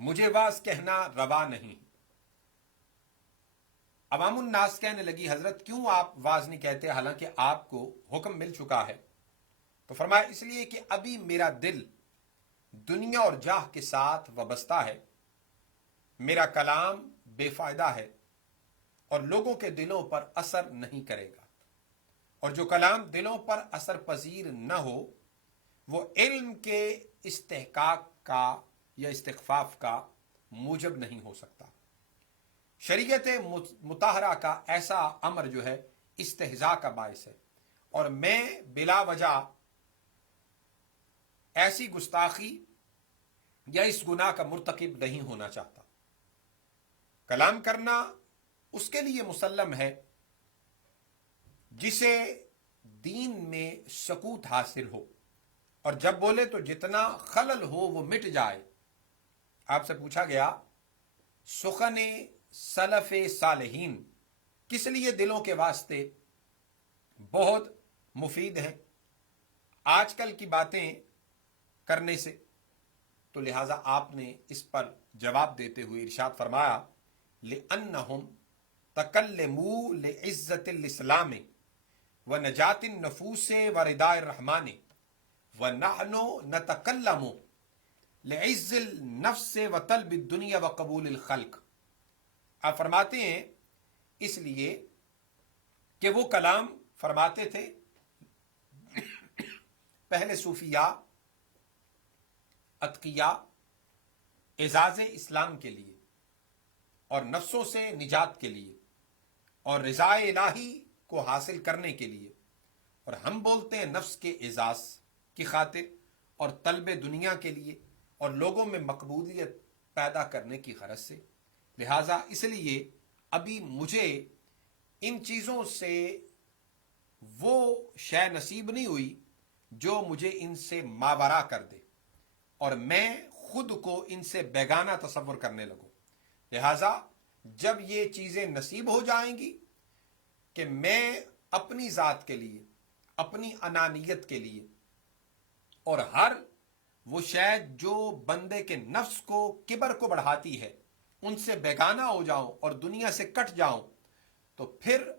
مجھے واز کہنا روا نہیں۔ عوام الناس کہنے لگی حضرت کیوں آپ واز نہیں کہتے حالانکہ آپ کو حکم مل چکا ہے؟ تو فرمایا اس لیے کہ ابھی میرا دل دنیا اور جاہ کے ساتھ وابستہ ہے، میرا کلام بے فائدہ ہے اور لوگوں کے دلوں پر اثر نہیں کرے گا، اور جو کلام دلوں پر اثر پذیر نہ ہو وہ علم کے استحقاق کا یا استخفاف کا موجب نہیں ہو سکتا۔ شریعت مطہرہ کا ایسا امر جو ہے استہزاء کا باعث ہے، اور میں بلا وجہ ایسی گستاخی یا اس گناہ کا مرتکب نہیں ہونا چاہتا۔ کلام کرنا اس کے لیے مسلم ہے جسے دین میں سکوت حاصل ہو، اور جب بولے تو جتنا خلل ہو وہ مٹ جائے۔ آپ سے پوچھا گیا سخن سلف صالحین کس لیے دلوں کے واسطے بہت مفید ہیں آج کل کی باتیں کرنے سے، تو لہٰذا آپ نے اس پر جواب دیتے ہوئے ارشاد فرمایا لِأَنَّهُمْ تَكَلَّمُوا لِعِزَّةِ الْإِسْلَامِ وَنَجَاةِ النُّفُوسِ وَرِضَاءِ الرَّحْمَنِ وَنَحْنُ نَتَكَلَّمُ لِعِزِّ النَّفْسِ وَطَلْبِ الدُّنْيَا وَقَبُولِ الْخَلْقِ۔ آپ فرماتے ہیں اس لیے کہ وہ کلام فرماتے تھے پہلے صوفیاء اتقیاء اعزاز اسلام کے لیے اور نفسوں سے نجات کے لیے اور رضا الہی کو حاصل کرنے کے لیے، اور ہم بولتے ہیں نفس کے اعزاز کی خاطر اور طلب دنیا کے لیے اور لوگوں میں مقبولیت پیدا کرنے کی غرض سے۔ لہٰذا اس لیے ابھی مجھے ان چیزوں سے وہ شے نصیب نہیں ہوئی جو مجھے ان سے ماورا کر دے، اور میں خود کو ان سے بیگانہ تصور کرنے لگوں۔ لہٰذا جب یہ چیزیں نصیب ہو جائیں گی کہ میں اپنی ذات کے لیے، اپنی انانیت کے لیے، اور ہر وہ شے جو بندے کے نفس کو کبر کو بڑھاتی ہے ان سے بیگانہ ہو جاؤں اور دنیا سے کٹ جاؤں، تو پھر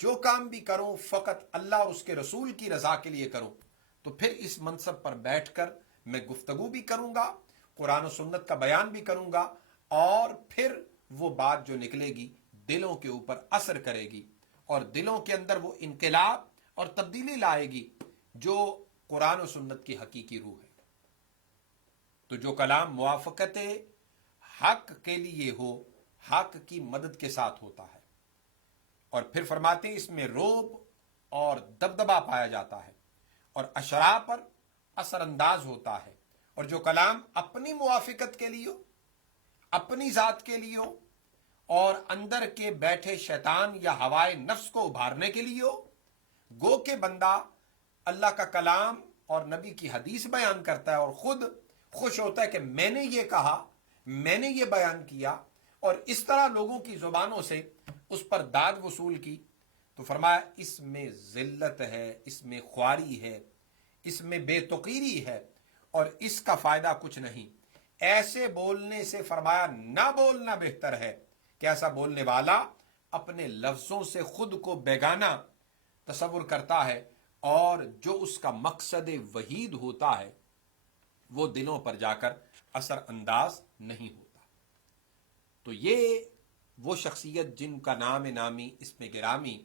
جو کام بھی کروں فقط اللہ اور اس کے رسول کی رضا کے لیے کروں، تو پھر اس منصب پر بیٹھ کر میں گفتگو بھی کروں گا، قرآن و سنت کا بیان بھی کروں گا، اور پھر وہ بات جو نکلے گی دلوں کے اوپر اثر کرے گی اور دلوں کے اندر وہ انقلاب اور تبدیلی لائے گی جو قرآن و سنت کی حقیقی روح ہے۔ تو جو کلام موافقت حق کے لیے ہو حق کی مدد کے ساتھ ہوتا ہے، اور پھر فرماتے ہیں اس میں روب اور دبدبا پایا جاتا ہے اور اشراء پر اثر انداز ہوتا ہے، اور جو کلام اپنی موافقت کے لیے ہو، اپنی ذات کے لیے ہو، اور اندر کے بیٹھے شیطان یا ہوائے نفس کو ابھارنے کے لیے ہو، گو کہ بندہ اللہ کا کلام اور نبی کی حدیث بیان کرتا ہے اور خود خوش ہوتا ہے کہ میں نے یہ کہا، میں نے یہ بیان کیا، اور اس طرح لوگوں کی زبانوں سے اس پر داد وصول کی، تو فرمایا اس میں ذلت ہے، اس میں خواری ہے، اس میں بے تقیری ہے، اور اس کا فائدہ کچھ نہیں۔ ایسے بولنے سے فرمایا نہ بولنا بہتر ہے کہ ایسا بولنے والا اپنے لفظوں سے خود کو بیگانہ تصور کرتا ہے، اور جو اس کا مقصد وحید ہوتا ہے وہ دلوں پر جا کر اثر انداز نہیں ہوتا۔ تو یہ وہ شخصیت جن کا نام نامی اس میں گرامی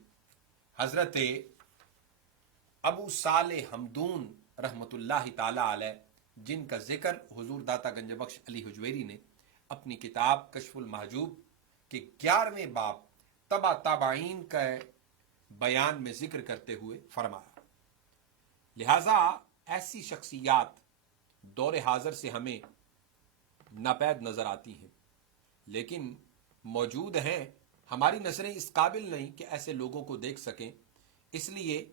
حضرت ابو صالح حمدون رحمۃ اللہ تعالی علیہ، جن کا ذکر حضور داتا گنج بخش علی حجویری نے اپنی کتاب کشف المحجوب کے 11ویں باب تبع تابعین کا بیان میں ذکر کرتے ہوئے فرمایا۔ لہذا ایسی شخصیات دور حاضر سے ہمیں ناپید نظر آتی ہیں، لیکن موجود ہیں، ہماری نظریں اس قابل نہیں کہ ایسے لوگوں کو دیکھ سکیں، اس لیے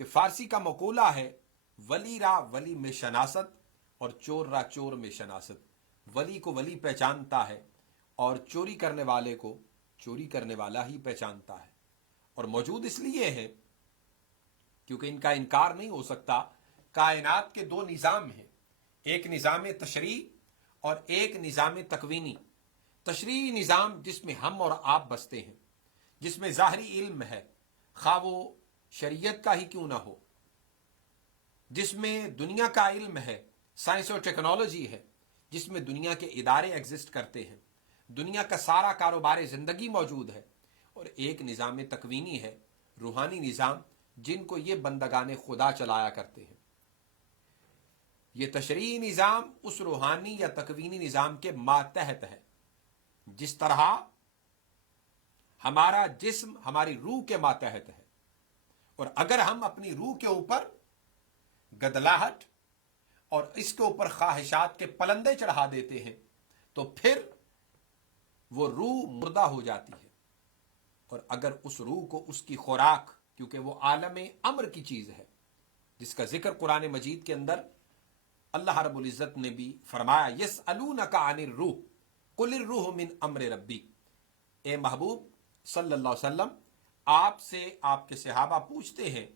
کہ فارسی کا مقولہ ہے ولی را ولی میں شناست اور چور را چور میں شناست۔ ولی کو ولی پہچانتا ہے اور چوری کرنے والے کو چوری کرنے والا ہی پہچانتا ہے، اور موجود اس لیے ہے کیونکہ ان کا انکار نہیں ہو سکتا۔ کائنات کے دو نظام ہیں، ایک نظام تشریع اور ایک نظام تکوینی، تشریعی نظام جس میں ہم اور آپ بستے ہیں، جس میں ظاہری علم ہے، خواہ وہ شریعت کا ہی کیوں نہ ہو، جس میں دنیا کا علم ہے، سائنس اور ٹیکنالوجی ہے، جس میں دنیا کے ادارے ایگزسٹ کرتے ہیں، دنیا کا سارا کاروبار زندگی موجود ہے، اور ایک نظام تکوینی ہے، روحانی نظام، جن کو یہ بندگان خدا چلایا کرتے ہیں۔ یہ تشریعی نظام اس روحانی یا تکوینی نظام کے ماتحت ہے۔ جس طرح ہمارا جسم ہماری روح کے ماتحت ہے، اور اگر ہم اپنی روح کے اوپر گدلاہٹ اور اس کے اوپر خواہشات کے پلندے چڑھا دیتے ہیں تو پھر وہ روح مردہ ہو جاتی ہے۔ اور اگر اس روح کو اس کی خوراک، کیونکہ وہ عالم امر کی چیز ہے، جس کا ذکر قرآن مجید کے اندر اللہ رب العزت نے بھی فرمایا، یسألونک عن الروح قل الروح من امر ربی۔ اے محبوب صلی اللہ علیہ وسلم، آپ سے آپ کے صحابہ پوچھتے ہیں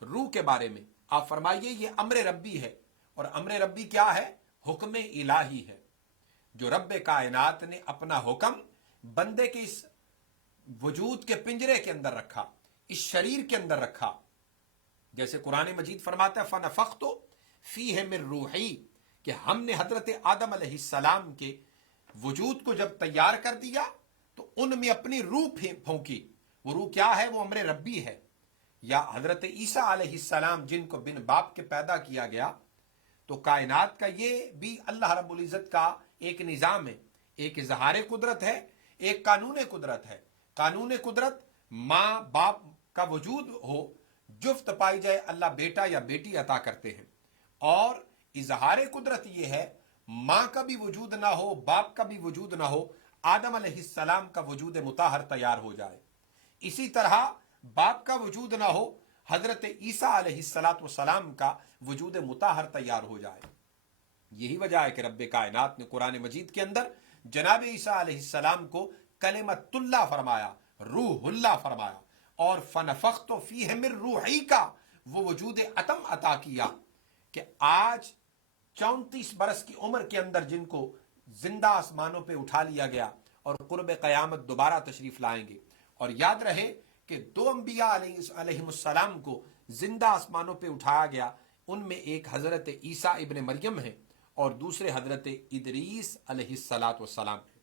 روح کے بارے میں، آپ فرمائیے یہ امر ربی ہے۔ اور امر ربی کیا ہے؟ حکم الہی ہے، جو رب کائنات نے اپنا حکم بندے کے اس وجود کے پنجرے کے اندر رکھا، اس شریر کے اندر رکھا۔ جیسے قرآن مجید فرماتا ہے فَنَفَخْتُ فِيهِ مِن رُوحِي، کہ ہم نے حضرت آدم علیہ السلام کے وجود کو جب تیار کر دیا تو ان میں اپنی روح پھونکی۔ وہ روح کیا ہے؟ وہ امر ربی ہے۔ یا حضرت عیسیٰ علیہ السلام جن کو بن باپ کے پیدا کیا گیا، تو کائنات کا یہ بھی اللہ رب العزت کا ایک نظام ہے، ایک اظہار قدرت ہے، ایک قانون قدرت ہے۔ قانون قدرت ماں باپ کا وجود ہو، جفت پائی جائے، اللہ بیٹا یا بیٹی عطا کرتے ہیں۔ اور اظہار قدرت یہ ہے ماں کا بھی وجود نہ ہو، باپ کا بھی وجود نہ ہو، آدم علیہ السلام کا وجود مطہر تیار ہو جائے۔ اسی طرح باپ کا وجود نہ ہو، حضرت عیسیٰ علیہ السلام کا وجود مطہر تیار ہو جائے۔ یہی وجہ ہے کہ رب کائنات نے قرآن مجید کے اندر جناب عیسیٰ علیہ السلام کو کلمۃ اللہ فرمایا، روح اللہ فرمایا، اور فنفخت فیہ من روحی کا وہ وجود اتم عطا کیا کہ آج 34 برس کی عمر کے اندر جن کو زندہ آسمانوں پہ اٹھا لیا گیا اور قرب قیامت دوبارہ تشریف لائیں گے۔ اور یاد رہے کہ دو انبیاء علیہ السلام کو زندہ آسمانوں پہ اٹھایا گیا، ان میں ایک حضرت عیسیٰ ابن مریم ہے اور دوسرے حضرت ادریس علیہ السلام ہے۔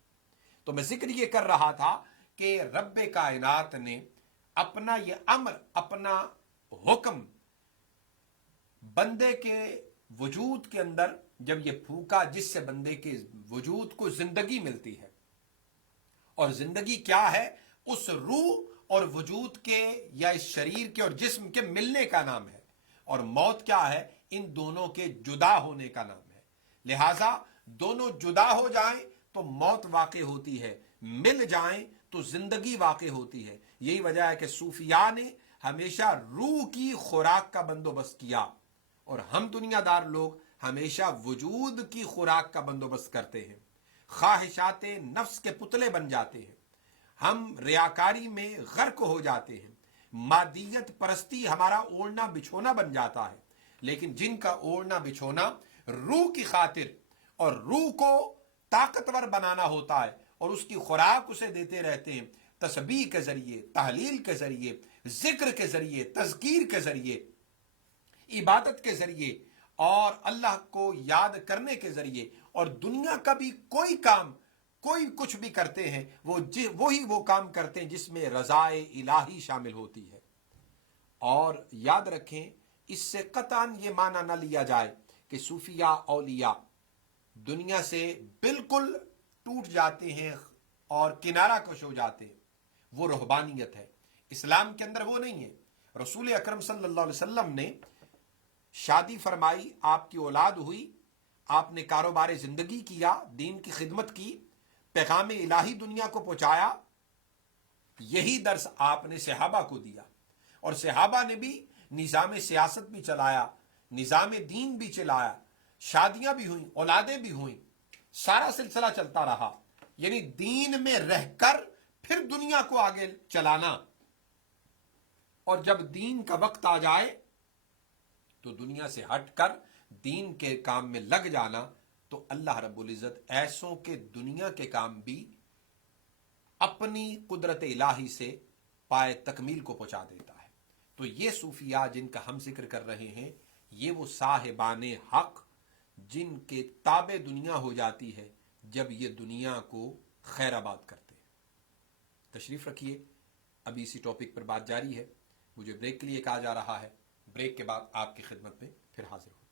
تو میں ذکر یہ کر رہا تھا کہ رب کائنات نے اپنا یہ امر، اپنا حکم بندے کے وجود کے اندر جب یہ پھونکا، جس سے بندے کے وجود کو زندگی ملتی ہے۔ اور زندگی کیا ہے؟ اس روح اور وجود کے یا اس شریر کے اور جسم کے ملنے کا نام ہے۔ اور موت کیا ہے؟ ان دونوں کے جدا ہونے کا نام ہے۔ لہٰذا دونوں جدا ہو جائیں تو موت واقع ہوتی ہے، مل جائیں تو زندگی واقع ہوتی ہے۔ یہی وجہ ہے کہ صوفیاء نے ہمیشہ روح کی خوراک کا بندوبست کیا، اور ہم دنیا دار لوگ ہمیشہ وجود کی خوراک کا بندوبست کرتے ہیں، خواہشات نفس کے پتلے بن جاتے ہیں، ہم ریاکاری میں غرق ہو جاتے ہیں، مادیت پرستی ہمارا اوڑھنا بچھونا بن جاتا ہے۔ لیکن جن کا اوڑھنا بچھونا روح کی خاطر اور روح کو طاقتور بنانا ہوتا ہے اور اس کی خوراک اسے دیتے رہتے ہیں، تسبیح کے ذریعے، تحلیل کے ذریعے، ذکر کے ذریعے، تذکیر کے ذریعے، عبادت کے ذریعے، اور اللہ کو یاد کرنے کے ذریعے، اور دنیا کا بھی کوئی کام، کوئی کچھ بھی کرتے ہیں وہی وہ کام کرتے ہیں جس میں رضائے الہی شامل ہوتی ہے۔ اور یاد رکھیں، اس سے قطعاً یہ معنی نہ لیا جائے کہ صوفیاء اولیاء دنیا سے بالکل ٹوٹ جاتے ہیں اور کنارہ کش ہو جاتے ہیں، وہ رہبانیت ہے۔ اسلام کے اندر وہ نہیں ہے۔ رسول اکرم صلی اللہ علیہ وسلم نے شادی فرمائی، آپ کی اولاد ہوئی، آپ نے کاروبار زندگی کیا، دین کی خدمت کی، پیغام الہی دنیا کو پہنچایا۔ یہی درس آپ نے صحابہ کو دیا، اور صحابہ نے بھی نظام سیاست بھی چلایا، نظام دین بھی چلایا، شادیاں بھی ہوئیں، اولادیں بھی ہوئیں، سارا سلسلہ چلتا رہا۔ یعنی دین میں رہ کر پھر دنیا کو آگے چلانا، اور جب دین کا وقت آ جائے تو دنیا سے ہٹ کر دین کے کام میں لگ جانا، تو اللہ رب العزت ایسوں کے دنیا کے کام بھی اپنی قدرت الہی سے پائے تکمیل کو پہنچا دیتا ہے. تو یہ صوفیاء جن کا ہم ذکر کر رہے ہیں، یہ وہ صاحبان حق جن کے تابع دنیا ہو جاتی ہے جب یہ دنیا کو خیر آباد کرتے ہیں. تشریف رکھیے، ابھی اسی ٹاپک پر بات جاری ہے. مجھے بریک کے لیے کہا جا رہا ہے، بریک کے بعد آپ کی خدمت میں پھر حاضر ہوتے ہیں.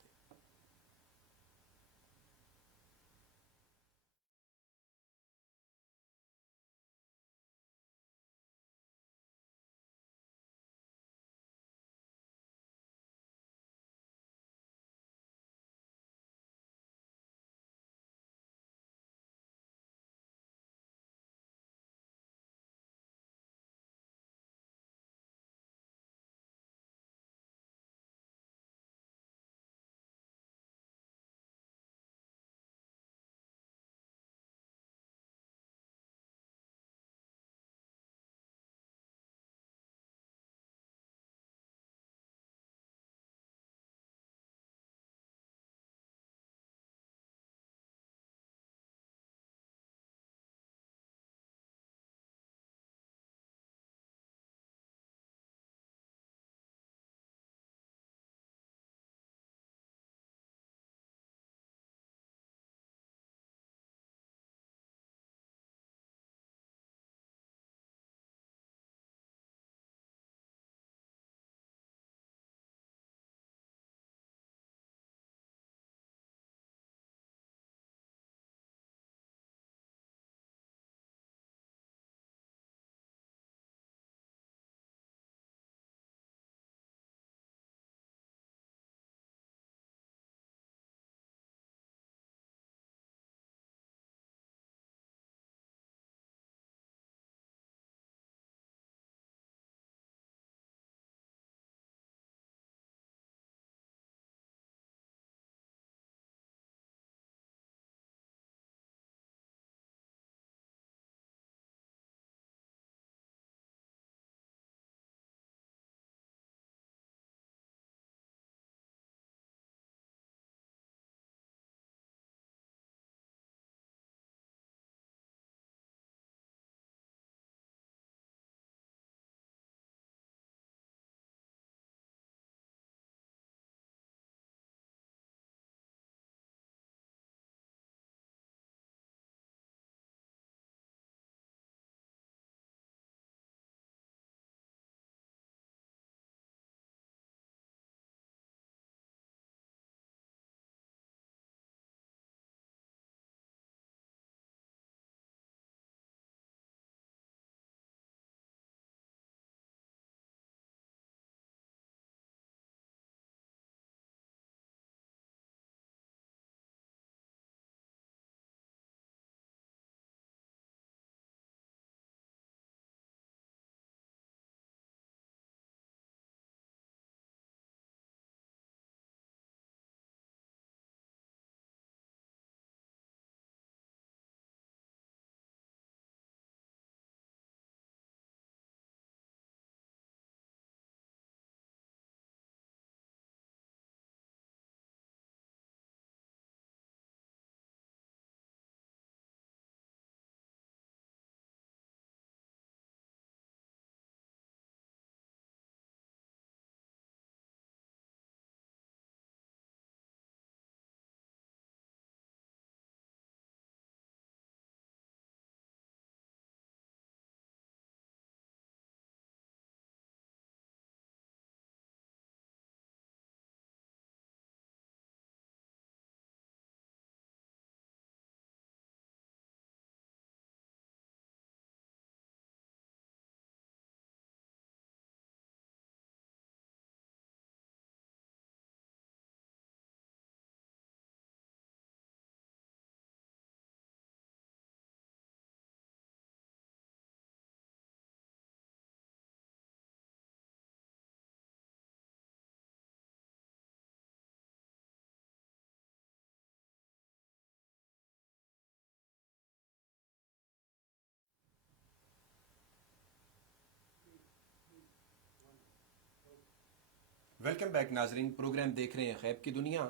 ویلکم بیک ناظرین، پروگرام دیکھ رہے ہیں خیب کی دنیا،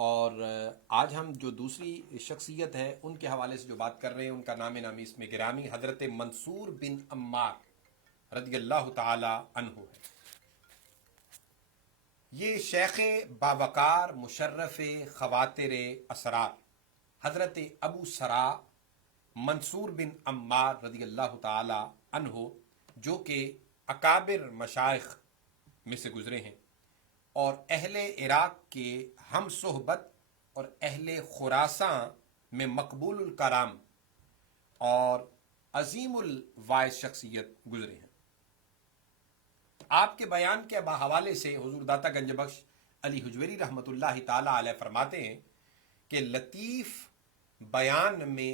اور آج ہم جو دوسری شخصیت ہے ان کے حوالے سے جو بات کر رہے ہیں، ان کا نام نامی اس میں گرامی حضرت منصور بن عمار رضی اللہ تعالی عنہ ہے۔ یہ شیخ باوقار مشرف خواتر اسرار حضرت ابو سرا منصور بن عمار رضی اللہ تعالی عنہ، جو کہ اکابر مشائخ میں سے گزرے ہیں اور اہل عراق کے ہم صحبت اور اہل خراساں میں مقبول الکلام اور عظیم الوائز شخصیت گزرے ہیں۔ آپ کے بیان کے حوالے سے حضور داتا گنج بخش علی حجویری رحمۃ اللہ تعالی علیہ فرماتے ہیں کہ لطیف بیان میں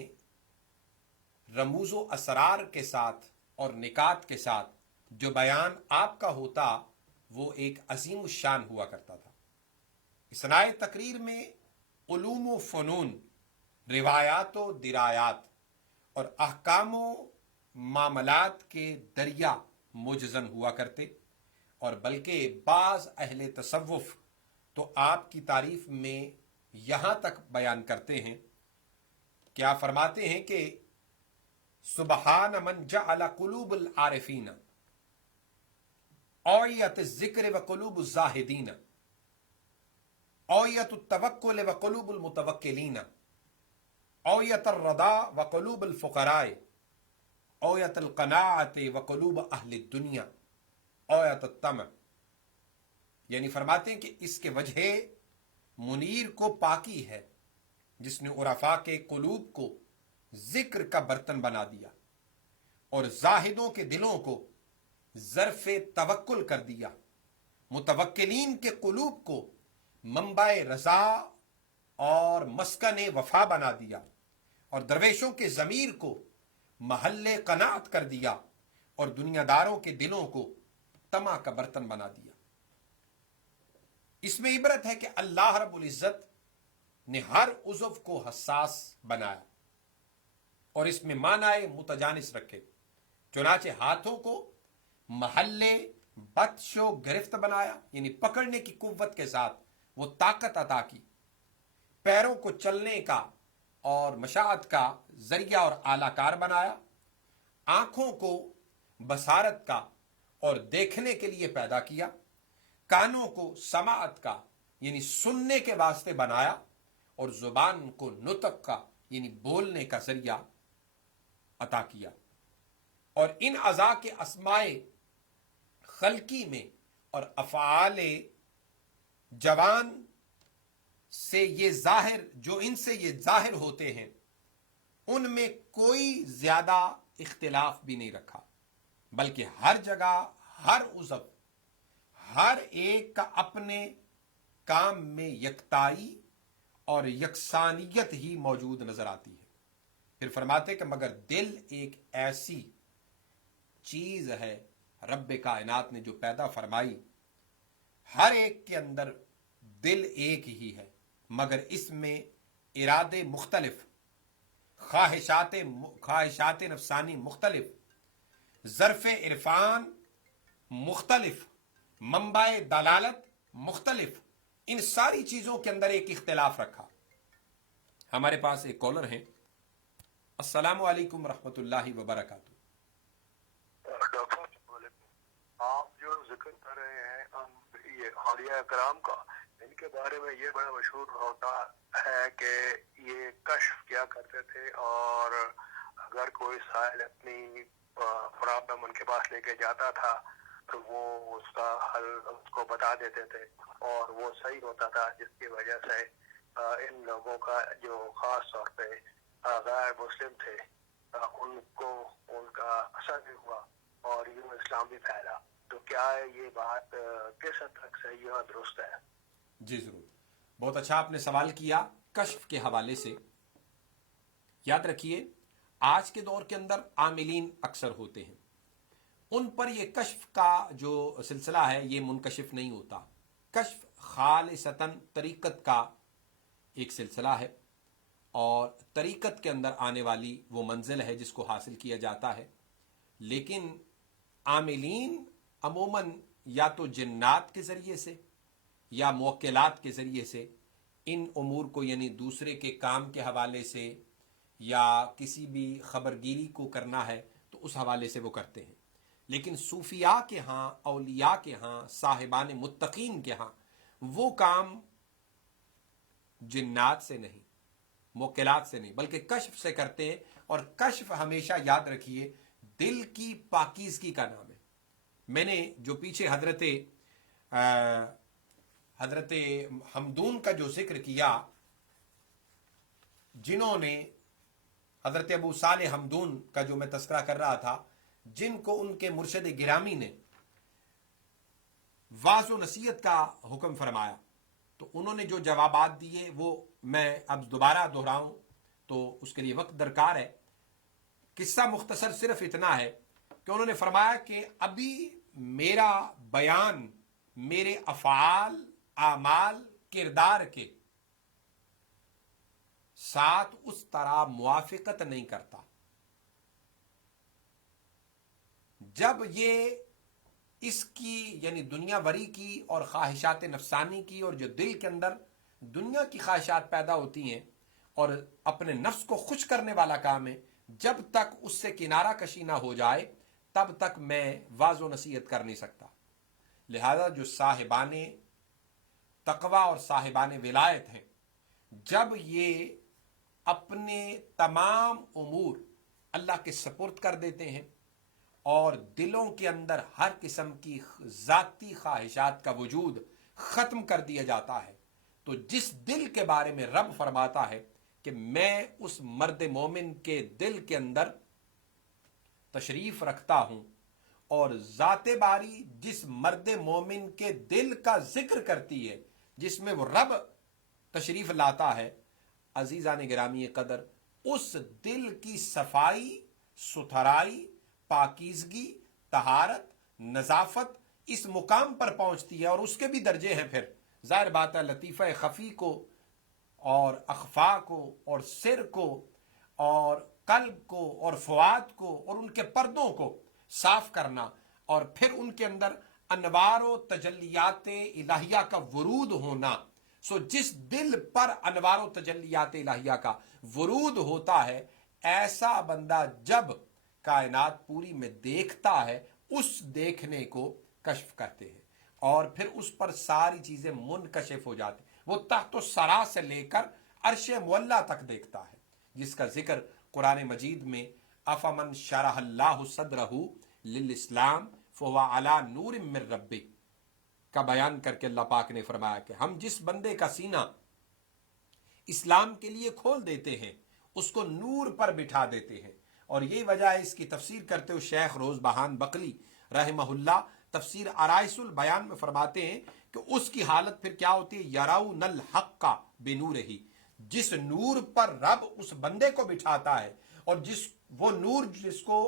رموز و اسرار کے ساتھ اور نکات کے ساتھ جو بیان آپ کا ہوتا وہ ایک عظیم الشان ہوا کرتا تھا۔ اثناء تقریر میں علوم و فنون، روایات و درایات اور احکام و معاملات کے دریا موجزن ہوا کرتے، اور بلکہ بعض اہل تصوف تو آپ کی تعریف میں یہاں تک بیان کرتے ہیں، کیا فرماتے ہیں کہ سبحان من جعل قلوب العارفین اویت الذکر و قلوب الزاہدین اویت التوکل و قلوب المتوکلین اویت الرضا و قلوب الفقراء اویت القناعت و قلوب اہل الدنیا اویت الطمع۔ یعنی فرماتے ہیں کہ اس کے وجہ منیر کو پاکی ہے جس نے عرفاء کے قلوب کو ذکر کا برتن بنا دیا اور زاہدوں کے دلوں کو ظرف توکل کر دیا، متوکلین کے قلوب کو منبع رضا اور مسکن وفا بنا دیا، اور درویشوں کے ضمیر کو محل قناعت کر دیا، اور دنیا داروں کے دلوں کو طمع کا برتن بنا دیا۔ اس میں عبرت ہے کہ اللہ رب العزت نے ہر عضو کو حساس بنایا اور اس میں معنی متجانس رکھے، چنانچہ ہاتھوں کو محل بطش و گرفت بنایا، یعنی پکڑنے کی قوت کے ساتھ وہ طاقت عطا کی، پیروں کو چلنے کا اور مشاعت کا ذریعہ اور اعلی کار بنایا، آنکھوں کو بصارت کا اور دیکھنے کے لیے پیدا کیا، کانوں کو سماعت کا یعنی سننے کے واسطے بنایا، اور زبان کو نطق کا یعنی بولنے کا ذریعہ عطا کیا، اور ان اعضاء کے اسماء خلقی میں اور افعال جوان سے یہ ظاہر جو ان سے یہ ظاہر ہوتے ہیں ان میں کوئی زیادہ اختلاف بھی نہیں رکھا، بلکہ ہر جگہ ہر عضو ہر ایک کا اپنے کام میں یکتائی اور یکسانیت ہی موجود نظر آتی ہے۔ پھر فرماتے کہ مگر دل ایک ایسی چیز ہے رب کائنات نے جو پیدا فرمائی، ہر ایک کے اندر دل ایک ہی ہے، مگر اس میں ارادے مختلف، خواہشات نفسانی مختلف، ظرف عرفان مختلف، منبع دلالت مختلف، ان ساری چیزوں کے اندر ایک اختلاف رکھا۔ ہمارے پاس ایک کالر ہیں۔ السلام علیکم ورحمۃ اللہ وبرکاتہ۔ ڈاکٹر علیکم، آپ جو ذکر کر رہے ہیں یہ اولیاء کرام کا، ان کے بارے میں یہ بڑا مشہور ہوتا ہے کہ یہ کشف کیا کرتے تھے، اور اگر کوئی سائل اپنی پرابلم ان کے پاس لے کے جاتا تھا تو وہ اس کا حل اس کو بتا دیتے تھے، اور وہ صحیح ہوتا تھا، جس کی وجہ سے ان لوگوں کا جو خاص طور پہ غیر مسلم تھے ان کو ان کا اثر بھی ہوا اور یوں اسلام بھی پھیلا۔ تو کیا یہ بات کس حد تک صحیح اور درست ہے؟ جی ضرور، بہت اچھا آپ نے سوال کیا کشف کے حوالے سے۔ یاد رکھیے آج کے دور کے اندر عاملین اکثر ہوتے ہیں، ان پر یہ کشف کا جو سلسلہ ہے یہ منکشف نہیں ہوتا۔ کشف خالصتاً طریقت کا ایک سلسلہ ہے، اور طریقت کے اندر آنے والی وہ منزل ہے جس کو حاصل کیا جاتا ہے، لیکن عاملین عموماً یا تو جنات کے ذریعے سے یا موکلات کے ذریعے سے ان امور کو یعنی دوسرے کے کام کے حوالے سے یا کسی بھی خبرگیری کو کرنا ہے تو اس حوالے سے وہ کرتے ہیں. لیکن صوفیاء کے ہاں، اولیاء کے ہاں، صاحبان متقین کے ہاں وہ کام جنات سے نہیں، موکلات سے نہیں، بلکہ کشف سے کرتے ہیں. اور کشف ہمیشہ یاد رکھیے دل کی پاکیزگی کا نام ہے. میں نے جو پیچھے حضرت حمدون کا جو ذکر کیا، جنہوں نے حضرت ابو صالح حمدون کا جو میں تذکرہ کر رہا تھا، جن کو ان کے مرشد گرامی نے واعظ و نصیحت کا حکم فرمایا، تو انہوں نے جو جوابات دیے وہ میں اب دوبارہ دہراؤں تو اس کے لیے وقت درکار ہے. قصہ مختصر صرف اتنا ہے کہ انہوں نے فرمایا کہ ابھی میرا بیان میرے افعال، اعمال، کردار کے ساتھ اس طرح موافقت نہیں کرتا. جب یہ اس کی یعنی دنیا وری کی اور خواہشات نفسانی کی، اور جو دل کے اندر دنیا کی خواہشات پیدا ہوتی ہیں اور اپنے نفس کو خوش کرنے والا کام ہے، جب تک اس سے کنارہ کشی نہ ہو جائے تب تک میں واعظ و نصیحت کر نہیں سکتا. لہذا جو صاحبان تقوی اور صاحبان ولایت ہیں، جب یہ اپنے تمام امور اللہ کے سپرد کر دیتے ہیں اور دلوں کے اندر ہر قسم کی ذاتی خواہشات کا وجود ختم کر دیا جاتا ہے، تو جس دل کے بارے میں رب فرماتا ہے کہ میں اس مرد مومن کے دل کے اندر تشریف رکھتا ہوں، اور ذات باری جس مرد مومن کے دل کا ذکر کرتی ہے، جس میں وہ رب تشریف لاتا ہے، عزیزان گرامی قدر، اس دل کی صفائی، ستھرائی، پاکیزگی، طہارت، نظافت اس مقام پر پہنچتی ہے. اور اس کے بھی درجے ہیں. پھر ظاہر بات ہے لطیفہ خفی کو اور اخفا کو اور سر کو اور قلب کو اور فؤاد کو اور ان کے پردوں کو صاف کرنا، اور پھر ان کے اندر انوار و تجلیات الہیہ کا ورود ہونا. سو جس دل پر انوار و تجلیات الہیہ کا ورود ہوتا ہے، ایسا بندہ جب کائنات پوری میں دیکھتا ہے، اس دیکھنے کو کشف کرتے ہیں اور پھر اس پر ساری چیزیں منکشف ہو جاتی. وہ تحت و سرا سے لے کر عرش معلیٰ تک دیکھتا ہے، جس کا ذکر قرآن مجید میں افمن شرح اللہ صدرہ للاسلام فہو علی نور من ربہ کا بیان کر کے اللہ پاک نے فرمایا کہ ہم جس بندے کا سینہ اسلام کے لیے کھول دیتے ہیں، اس کو نور پر بٹھا دیتے ہیں. اور یہی وجہ ہے، اس کی تفسیر کرتے ہوئے شیخ روز بہان بقلی رحمہ اللہ تفسیر آرائس البیان میں فرماتے ہیں کہ اس کی حالت پھر کیا ہوتی ہے، یرون الحق بنورہ، جس نور پر رب اس بندے کو بٹھاتا ہے، اور وہ نور جس کو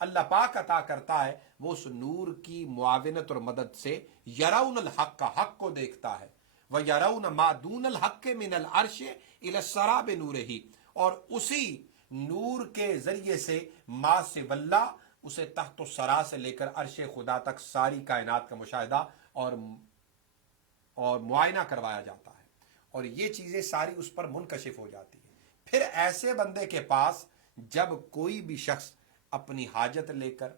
اللہ پاک عطا کرتا ہے، وہ اس نور کی معاونت اور مدد سے یرون الحق، حق کو دیکھتا ہے. وَيَرَوْنَ مَا دُونَ الْحَقِّ مِنَ الْعَرْشِ إِلَى السَّرَى بِنُورِهِ، اور اسی نور کے ذریعے سے ما سے واللہ اسے تحت و سرا سے لے کر عرش خدا تک ساری کائنات کا مشاہدہ اور معائنہ کروایا جاتا ہے، اور یہ چیزیں ساری اس پر منکشف ہو جاتی ہیں. پھر ایسے بندے کے پاس جب کوئی بھی شخص اپنی حاجت لے کر،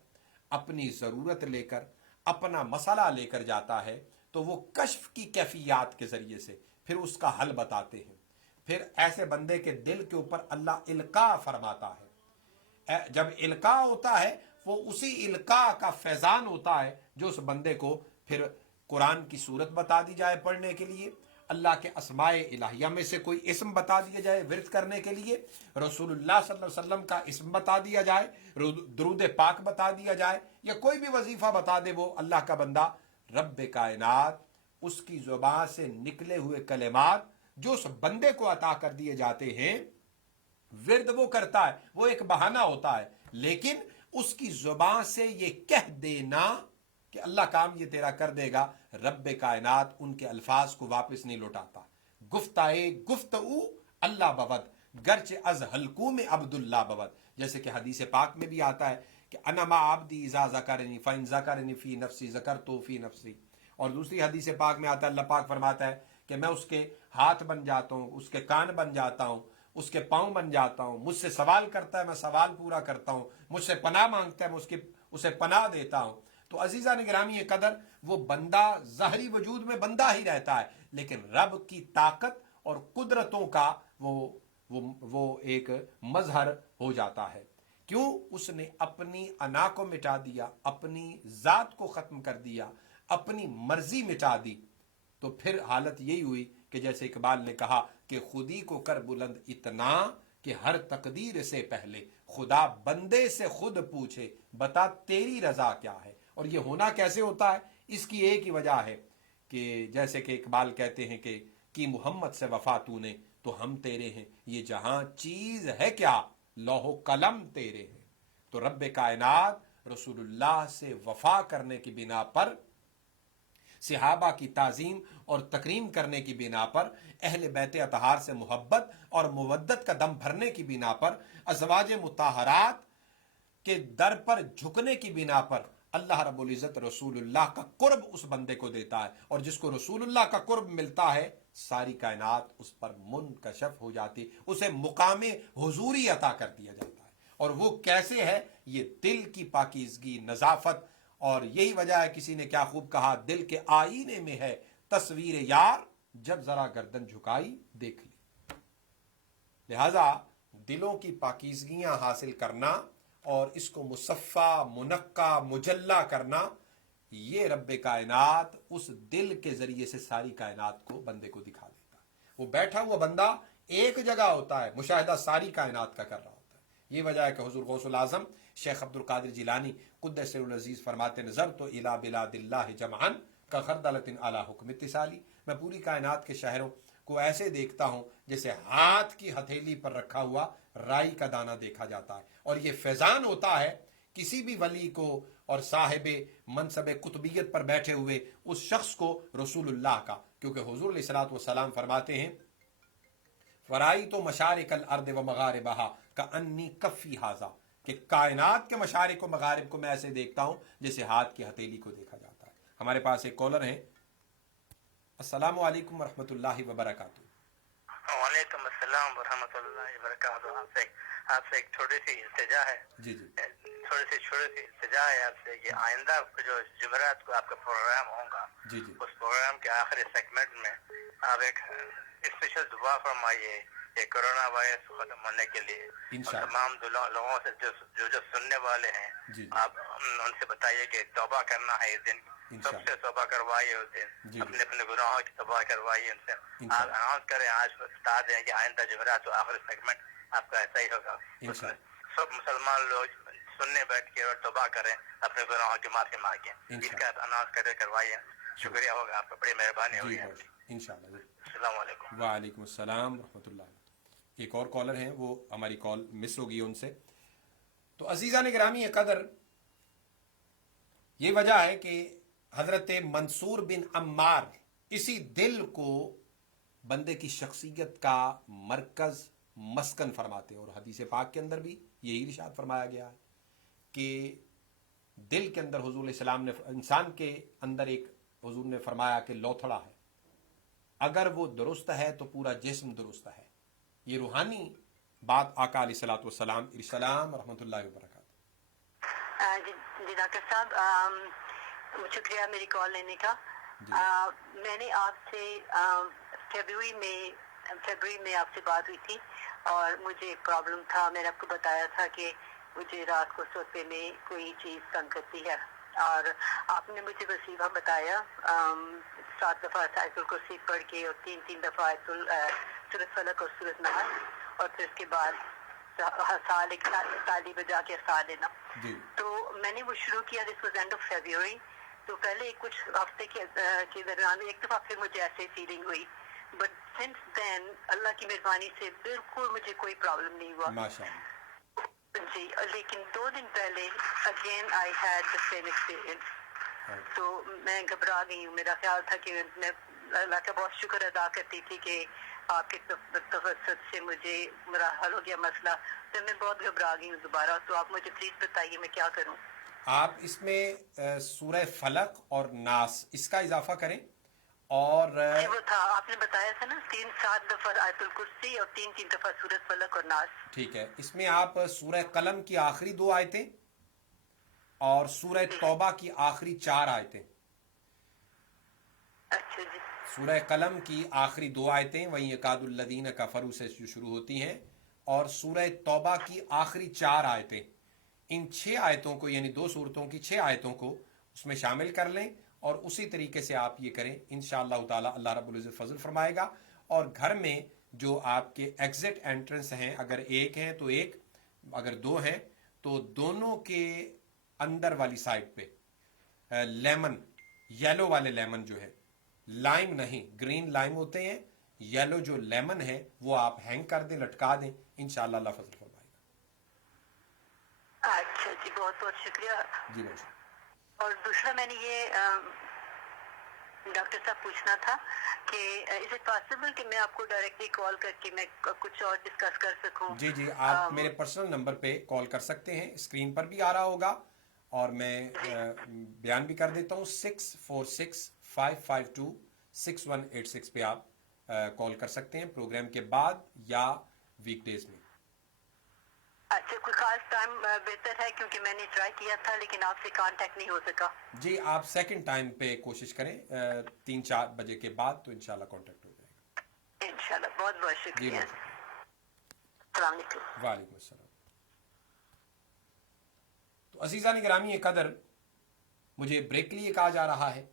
اپنی ضرورت لے کر، اپنا مسئلہ لے کر جاتا ہے، تو وہ کشف کی کیفیات کے ذریعے سے پھر اس کا حل بتاتے ہیں. پھر ایسے بندے کے دل کے اوپر اللہ القاء فرماتا ہے. جب القاء ہوتا ہے، وہ اسی القاء کا فیضان ہوتا ہے جو اس بندے کو پھر قرآن کی صورت بتا دی جائے پڑھنے کے لیے، اللہ کے اسماء الہیہ میں سے کوئی اسم بتا دیا جائے ورد کرنے کے لیے، رسول اللہ صلی اللہ علیہ وسلم کا اسم بتا دیا جائے، درود پاک بتا دیا جائے، یا کوئی بھی وظیفہ بتا دے وہ اللہ کا بندہ، رب کائنات اس کی زبان سے نکلے ہوئے کلمات جو اس بندے کو عطا کر دیے جاتے ہیں، ورد وہ کرتا ہے. وہ ایک بہانہ ہوتا ہے، لیکن اس کی زبان سے یہ کہہ دینا کہ اللہ کام یہ تیرا کر دے گا، رب کائنات ان کے الفاظ کو واپس نہیں لوٹاتا. گفتگو اللہ بود گرچہ از حلقوم عبداللہ بود، جیسے کہ حدیث پاک میں بھی آتا ہے کہ انا ما عبدی اذا ذکرنی فإن ذکرنی فی نفسی ذکرتو فی نفسی. اور دوسری حدیث پاک میں آتا ہے، اللہ پاک فرماتا ہے کہ میں اس کے ہاتھ بن جاتا ہوں, اس کے کان بن جاتا ہوں, اس کے پاؤں بن جاتا ہوں, مجھ سے سوال کرتا ہے میں سوال پورا کرتا ہوں, مجھ سے پناہ مانگتا ہے میں اسے پناہ دیتا ہوں. تو عزیزان گرامی قدر, وہ بندہ ظاہری وجود میں بندہ ہی رہتا ہے, لیکن رب کی طاقت اور قدرتوں کا وہ ایک مظہر ہو جاتا ہے. کیوں؟ اس نے اپنی انا کو مٹا دیا, اپنی ذات کو ختم کر دیا, اپنی مرضی مٹا دی. تو پھر حالت یہی ہوئی کہ جیسے اقبال نے کہا کہ خودی کو کر بلند اتنا کہ ہر تقدیر سے پہلے خدا بندے سے خود پوچھے بتا تیری رضا کیا ہے. اور یہ ہونا کیسے ہوتا ہے؟ اس کی ایک ہی وجہ ہے کہ جیسے کہ اقبال کہتے ہیں کہ کی محمد سے وفا تو نے تو ہم تیرے ہیں, یہ جہاں چیز ہے کیا لوح و قلم تیرے ہیں. تو رب کائنات رسول اللہ سے وفا کرنے کی بنا پر, صحابہ کی تعظیم اور تکریم کرنے کی بنا پر, اہل بیت اطہار سے محبت اور مودت کا دم بھرنے کی بنا پر, ازواج مطہرات کے در پر جھکنے کی بنا پر اللہ رب العزت رسول اللہ کا قرب اس بندے کو دیتا ہے. اور جس کو رسول اللہ کا قرب ملتا ہے ساری کائنات اس پر منکشف ہو جاتی, اسے مقام حضوری عطا کر دیا جاتا ہے. اور وہ کیسے ہے؟ یہ دل کی پاکیزگی, نظافت. اور یہی وجہ ہے, کسی نے کیا خوب کہا, دل کے آئینے میں ہے تصویر یار, جب ذرا گردن جھکائی دیکھ لی. لہذا دلوں کی پاکیزگیاں حاصل کرنا اور اس کو مصفہ, منقع, مجلہ کرنا, یہ رب کائنات اس دل کے ذریعے سے ساری کائنات کو بندے کو دکھا دیتا ہے. وہ بیٹھا ہوا بندہ ایک جگہ ہوتا ہے, مشاہدہ ساری کائنات کا کر رہا ہوتا ہے. یہ وجہ ہے کہ حضور غوث العظم شیخ عبد القادر جیلانی قدس سر العزیز فرماتے, نظر تو الی بلاد اللہ جمعا کخردلۃ علی حکم اتصالی, میں پوری کائنات کے شہروں کو ایسے دیکھتا ہوں جیسے ہاتھ کی ہتھیلی پر رکھا ہوا رائی کا دانہ دیکھا جاتا ہے. اور یہ فیضان ہوتا ہے کسی بھی ولی کو اور صاحب منصب قطبیت پر بیٹھے ہوئے اس شخص کو رسول اللہ کا, کیونکہ حضور علیہ الصلوۃ والسلام فرماتے ہیں فرائی تو مشارق الارض و مغاربہا کانی کفی ھذا, کہ کائنات کے مشارق و مغارب کو میں ایسے دیکھتا ہوں جیسے ہاتھ کی ہتھیلی کو دیکھا جاتا ہے. ہمارے پاس ایک کالر ہیں. السلام علیکم ورحمۃ اللہ وبرکاتہ. وعلیکم السلام ورحمۃ اللہ وبرکاتہ. آپ سے ایک چھوٹی سی التجا ہے. جی جی چھوٹی سی التجا ہے آپ سے کہ آئندہ جو جمعرات کو آپ کا پروگرام ہوگا, جی جی اس پروگرام کے آخری سیگمنٹ میں آپ ایک اسپیشل دعا فرمائیے یہ کرونا وائرس ختم ہونے کے لیے. اور تمام لوگوں سے جو سننے والے ہیں, جی آپ ان سے بتائیے کہ توبہ کرنا ہے اس دن, سب سے توبہ کروائیے اس دن, اپنے اپنے گناہوں کی توبہ کروائیے ان سے. آپ اناؤنس کریں, آج بتا دیں کہ آئندہ جمعرات کو آخری سیگمنٹ آپ کا ایسا ہی ہوگا. اس میں سب مسلمان لوگ سننے بیٹھ کے اور توبہ کریں, اپنے گناہوں کی معافی مانگیں. اس کا اناؤنس کروائیے. شکریہ ہوگا آپ کا, بڑی مہربانی ہوگی. انشاءاللہ. السلام علیکم. وعلیکم السلام ورحمۃ اللہ. ایک اور کالر ہیں, وہ ہماری کال مس ہو گئی ان سے. تو عزیزان گرامی قدر, یہ وجہ ہے کہ حضرت منصور بن عمار اسی دل کو بندے کی شخصیت کا مرکز, مسکن فرماتے ہیں. اور حدیث پاک کے اندر بھی یہی ارشاد فرمایا گیا ہے کہ دل کے اندر حضور علیہ السلام نے, انسان کے اندر ایک حضور نے فرمایا کہ لوتھڑا ہے, اگر وہ درست ہے تو پورا جسم درست ہے. یہ روحانی بات آقا علیہ الصلوۃ والسلام ارسلام رحمۃ اللہ وبرکاتہ. جی ڈاکٹر صاحب, شکریہ میری کال لینے کا. میں نے آپ سے فیبروری میں آپ سے بات ہوئی تھی اور مجھے ایک پرابلم تھا. میں نے آپ کو بتایا تھا کہ مجھے رات کو سوتے میں کوئی چیز تنگ کرتی ہے, اور آپ نے مجھے وظیفہ بتایا 7 دفعہ آیت الکرسی پڑھ کے اور 3 دفعہ سورۃ فلق اور سورۃ نحل, اور پھر اس کے بعد تالی بجا کے سا لینا. تو میں نے وہ شروع کیا, this was and of February. تو پہلے کچھ ہفتے کے درمیان ایک دفعہ پھر مجھے ایسے فیلنگ ہوئی, بٹ سنس دین اللہ کی مہربانی سے بالکل مجھے کوئی پرابلم نہیں ہوا. جی, لیکن 2 دن پہلے again I had the same experience. تو میں گھبرا گئی ہوں. میرا خیال تھا کہ میں اللہ کا بہت شکر ادا کرتی تھی کہ آپ کے توسط سے مجھے میرا حل ہو گیا مسئلہ. تو میں بہت گھبرا گئی ہوں دوبارہ. تو آپ مجھے پلیز بتائیے میں کیا کروں. آپ اس میں سورہ فلق اور ناس اس کا اضافہ کریں, اور وہ تھا آپ نے بتایا تھا نا 7 دفعہ آیت الکرسی اور 3 دفعہ سورۃ فلق اور ناس. ٹھیک ہے، اس میں آپ سورہ قلم کی آخری 2 آیتیں اور سورہ توبہ کی آخری 4 آیتیں. اچھا جی. سورہ قلم کی آخری 2 آیتیں وہیں یکاد الذین کفروا سے شروع ہوتی ہیں، اور سورہ توبہ کی آخری 4 آیتیں. ان 6 آیتوں کو یعنی 2 سورتوں کی 6 آیتوں کو اس میں شامل کر لیں اور اسی طریقے سے آپ یہ کریں. انشاءاللہ تعالی اللہ رب العزت فضل فرمائے گا. اور گھر میں جو آپ کے ایگزٹ انٹرنس ہیں، اگر ایک ہیں تو ایک، اگر 2 ہیں تو دونوں کے اندر والی سائڈ پہ لیمن، یلو والے لیمن جو ہے، لائم نہیں، گرین لائم ہوتے ہیں، یلو جو لیمن ہے وہ آپ ہینگ کر دیں، لٹکا دیں. انشاءاللہ اللہ فضل فرمائے گا. اچھا جی، بہت بہت شکریہ. جی بہت شکریہ. اور دوسرا میں نے یہ ڈاکٹر صاحب پوچھنا تھا کہ از اٹ پاسبل کہ میں آپ کو ڈائریکٹلی کال کر کے میں کچھ اور ڈسکس کر سکوں؟ جی جی، آپ میرے پرسنل نمبر پہ کال کر سکتے ہیں، اسکرین پر بھی آ رہا ہوگا اور میں بیان بھی کر دیتا ہوں. 6465526186 پہ آپ کال کر سکتے ہیں پروگرام کے بعد یا ویک ڈیز میں. اچھا، کوئی خاص ٹائم بہتر ہے کیونکہ میں نے ٹرائی کیا تھا لیکن آپ سے کانٹیکٹ نہیں ہو سکا. جی، آپ سیکنڈ ٹائم پہ کوشش کریں 3-4 بجے کے بعد، تو انشاءاللہ کانٹیکٹ ہو جائے گا. انشاءاللہ. بہت بہت جی شکریہ. بہت شکریہ. السلام علیکم. وعلیکم السلام. تو عزیزان گرامی قدر، مجھے بریک کے لیے کہا جا رہا ہے.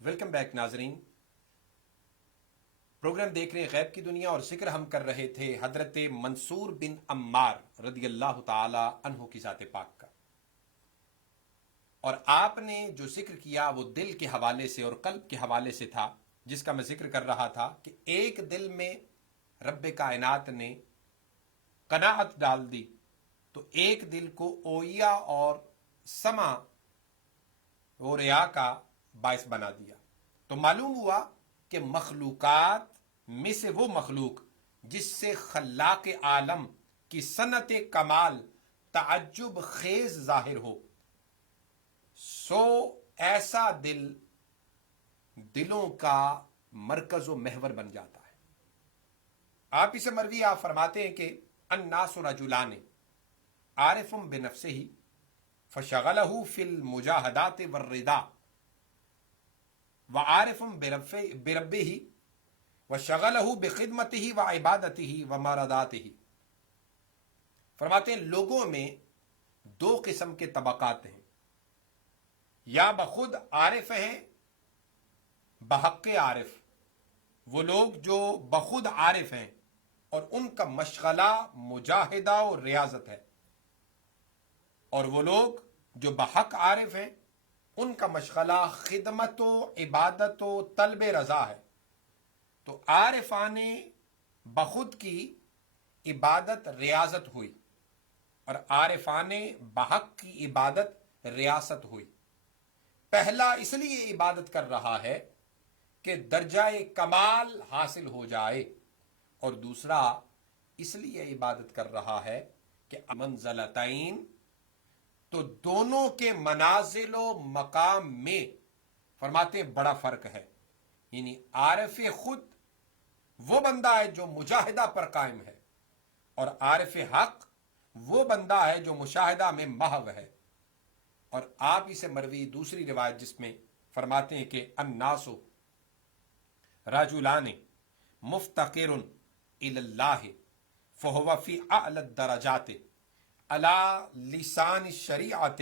ویلکم بیک ناظرین. پروگرام دیکھ رہے ہیں غیب کی دنیا، اور ذکر ہم کر رہے تھے حضرت منصور بن عمار رضی اللہ تعالی عنہ کی ذات پاک کا. اور آپ نے جو ذکر کیا وہ دل کے حوالے سے اور قلب کے حوالے سے تھا، جس کا میں ذکر کر رہا تھا کہ ایک دل میں رب کائنات نے قناعت ڈال دی تو ایک دل کو اویا اور سما اور ریا کا باعث بنا دیا. تو معلوم ہوا کہ مخلوقات میں سے وہ مخلوق جس سے خلاق عالم کی صنعت کمال تعجب خیز ظاہر ہو، سو ایسا دل دلوں کا مرکز و محور بن جاتا ہے. آپ اسے مروی آپ فرماتے ہیں کہ الناس رجلان عارف بنفسه فشغله في المجاهدات والرداء وعارف بربه وشغله بخدمته وعبادته ومراداته. فرماتے ہیں لوگوں میں دو قسم کے طبقات ہیں، یا بخود عارف ہیں، بحق عارف، وہ لوگ جو بخود عارف ہیں اور ان کا مشغلہ مجاہدہ و ریاضت ہے، اور وہ لوگ جو بحق عارف ہیں ان کا مشغلہ خدمت و عبادت و طلب رضا ہے. تو عارفان بخود کی عبادت ریاضت ہوئی اور عارفان بحق کی عبادت ریاست ہوئی. پہلا اس لیے عبادت کر رہا ہے کہ درجہ کمال حاصل ہو جائے، اور دوسرا اس لیے عبادت کر رہا ہے کہ منزلتین، تو دونوں کے منازل و مقام میں فرماتے ہیں بڑا فرق ہے. یعنی عارف خود وہ بندہ ہے جو مجاہدہ پر قائم ہے، اور عارف حق وہ بندہ ہے جو مشاہدہ میں محو ہے. اور آپ اسے مروی دوسری روایت جس میں فرماتے ہیں کہ الناس رجلان مفتقر الی اللہ فہو فی اعلی الدرجات علی لسان الشریعت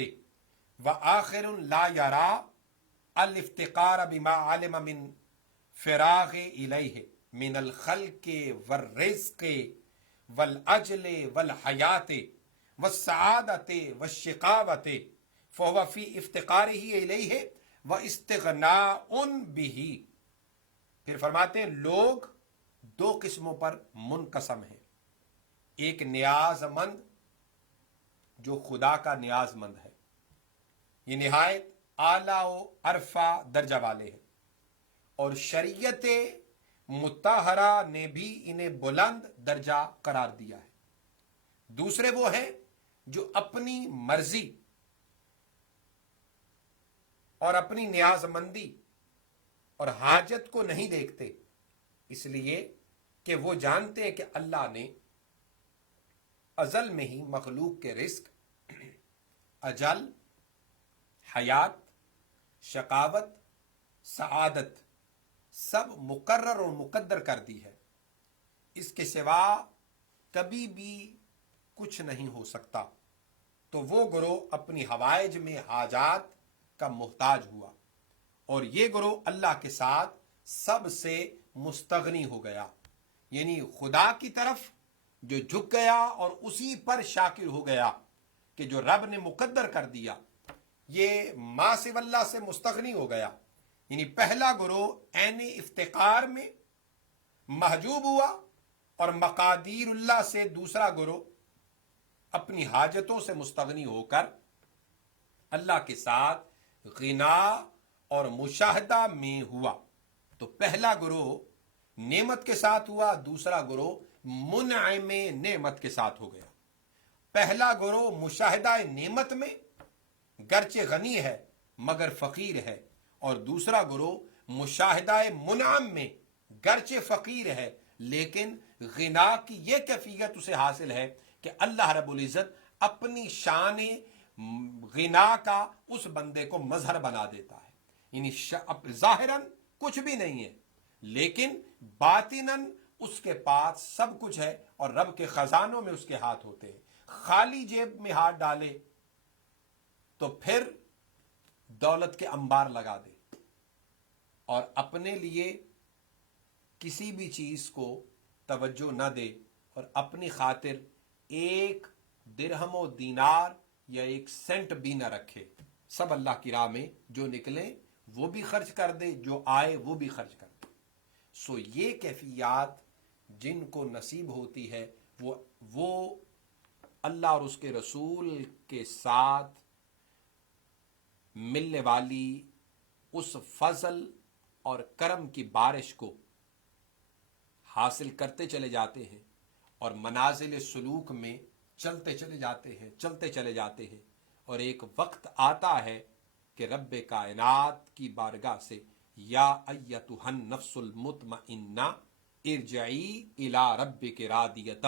وآخر لا یرا الافتقار بما علم من فراغ الیہ من الخلق والرزق والاجل والحیات والسعادت والشقاوت فهو فی افتقارہ الیہ واستغناء بہ. پھر فرماتے ہیں لوگ دو قسموں پر منقسم ہیں. ایک نیاز مند جو خدا کا نیاز مند ہے، یہ نہایت اعلیٰ و عرفہ درجہ والے ہیں، اور شریعت مطہرہ نے بھی انہیں بلند درجہ قرار دیا ہے. دوسرے وہ ہیں جو اپنی مرضی اور اپنی نیاز مندی اور حاجت کو نہیں دیکھتے، اس لیے کہ وہ جانتے ہیں کہ اللہ نے ازل میں ہی مخلوق کے رزق، اجل، حیات، شقاوت، سعادت سب مقرر اور مقدر کر دی ہے. اس کے سوا کبھی بھی کچھ نہیں ہو سکتا. تو وہ گروہ اپنی حوائج میں حاجات کا محتاج ہوا، اور یہ گروہ اللہ کے ساتھ سب سے مستغنی ہو گیا. یعنی خدا کی طرف جو جھک گیا اور اسی پر شاکر ہو گیا کہ جو رب نے مقدر کر دیا، یہ ما سوی اللہ سے مستغنی ہو گیا. یعنی پہلا گروہ عین افتقار میں محجوب ہوا، اور مقادیر اللہ سے دوسرا گروہ اپنی حاجتوں سے مستغنی ہو کر اللہ کے ساتھ غنا اور مشاہدہ میں ہوا. تو پہلا گروہ نعمت کے ساتھ ہوا، دوسرا گروہ منعم نعمت کے ساتھ ہو گیا. پہلا گروہ مشاہدہ نعمت میں گرچہ غنی ہے مگر فقیر ہے، اور دوسرا گروہ مشاہدہ منعم میں گرچہ فقیر ہے لیکن غنا کی یہ کیفیت اسے حاصل ہے کہ اللہ رب العزت اپنی شان غنا کا اس بندے کو مظہر بنا دیتا ہے. یعنی ظاہراً کچھ بھی نہیں ہے لیکن باطناً اس کے پاس سب کچھ ہے، اور رب کے خزانوں میں اس کے ہاتھ ہوتے ہیں. خالی جیب میں ہاتھ ڈالے تو پھر دولت کے انبار لگا دے، اور اپنے لیے کسی بھی چیز کو توجہ نہ دے، اور اپنی خاطر ایک درہم و دینار یا ایک سینٹ بھی نہ رکھے. سب اللہ کی راہ میں جو نکلے وہ بھی خرچ کر دے، جو آئے وہ بھی خرچ کر دے. سو یہ کیفیات جن کو نصیب ہوتی ہے وہ اللہ اور اس کے رسول کے ساتھ ملنے والی اس فضل اور کرم کی بارش کو حاصل کرتے چلے جاتے ہیں، اور منازل سلوک میں چلتے چلے جاتے ہیں، اور ایک وقت آتا ہے کہ رب کائنات کی بارگاہ سے یا ایتھا النفس المطمئنہ ارجعی الی ربک راضیۃ